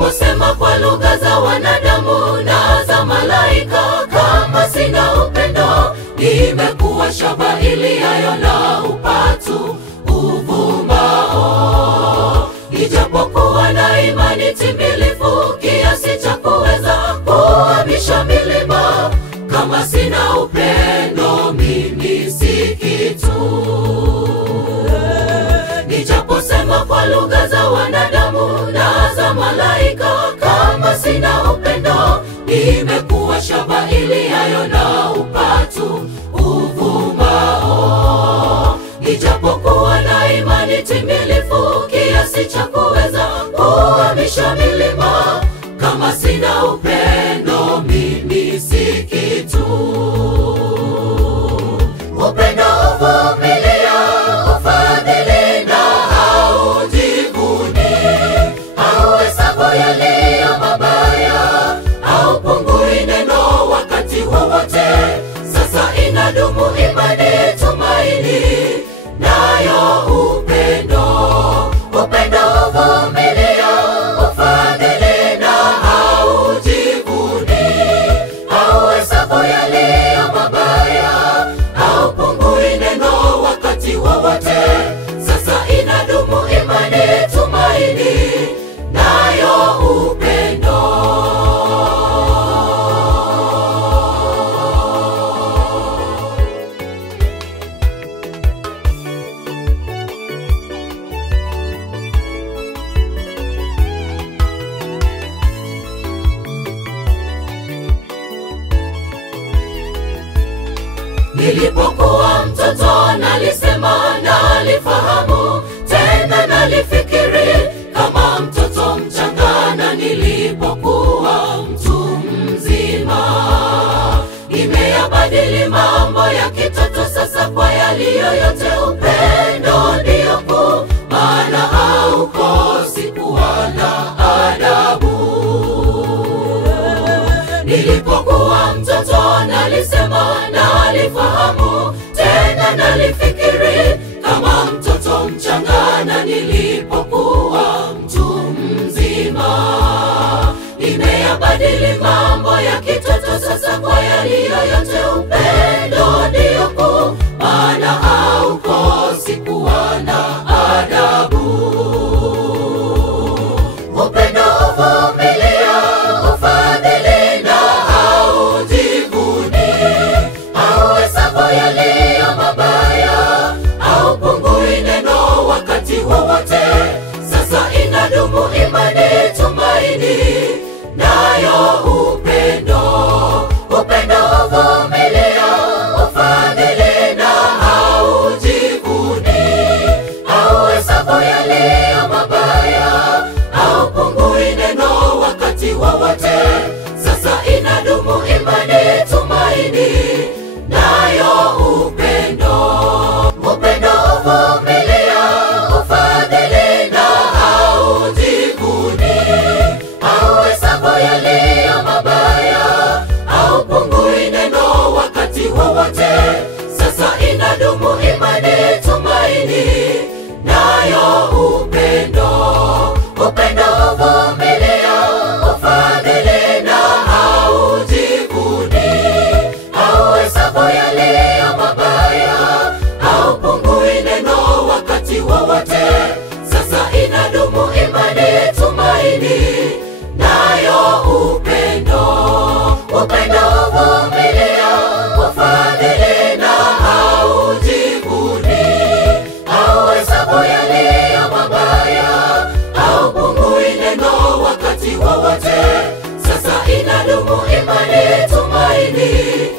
Nijaposema kwa lugha za wanadamu na za malaika, kama sina upendo, nimekuwa shaba iliayo na upatu uvumao. Nijapokuwa na imani timilifu kiasi cha kuweza kuhamisha milima, kama sina upendo mimi si kitu. Nijaposema kwa lugha za wanadamu na za malaika, kama sina upendo, nimekuwa shaba iliayo na upatu uvumao. Nijapokuwa na imani timilifu kiasi cha kuweza kuhamisha milima, kama sina upendo mimi si kitu. Upendo uvumilia, ufadhili na haujivuni, hauhesabu yaliyo mabaya, haupungui neno wakati wowote. Sasa inadumu imani, tumaini, nayo upendo. Upendo uvumilia, ufadhili na haujivuni, hauhesabu yaliyo mabaya, haupungui neno wakati wowote. Sasa inadumu imani, tumaini, nayo upendo. Nilipokuwa mtoto nalisema, nalifahamu, tena nalifikiri kama mtoto mchanga, na nilipokuwa mtu mzima, nimeyabadili mambo ya kitoto sasa kwa yaliyo yote. Upendo ndio kuu, maana haukosi kuwa na adabu. Nilipokuwa mtoto nalisema, nalifahamu, tena nalifikiri kama mtoto mchanga, na nilipokuwa mtu mzima, nimeyabadili mambo ya kitoto sasa kwa yaliyo yote. Upendo ndio kuu, maana haukosi kuwa na adabu. Upendo uvumilia, ufadhili na haujivuni, hauhesabu yaliyo mabaya, haupungui neno wakati wowote. Sasa inadumu imani, tumaini, nayo upendo. Upendo uvumilia, ufadhili na haujivuni, hauhesabu yaliyo mabaya, haupungui neno wakati wowote. Sasa inadumu imani, tumaini, nayo upendo. Upendo uvumilia, ufadhili na haujivuni, hauhesabu yaliyo mabaya, haupungui neno wakati wowote. Sasa inadumu imani, tumaini, nayo upendo. Upendo uvumilia, ufadhili na haujivuni, hauhesabu yaliyo mabaya, haupungui neno wakati wowote. Sasa inadumu imani, tumaini, nayo upendo. Upendo uvumilia, ufadhili na haujivuni, hauhesabu yaliyo mabaya, haupungui neno wakati wowote. Sasa inadumu imani, tumaini,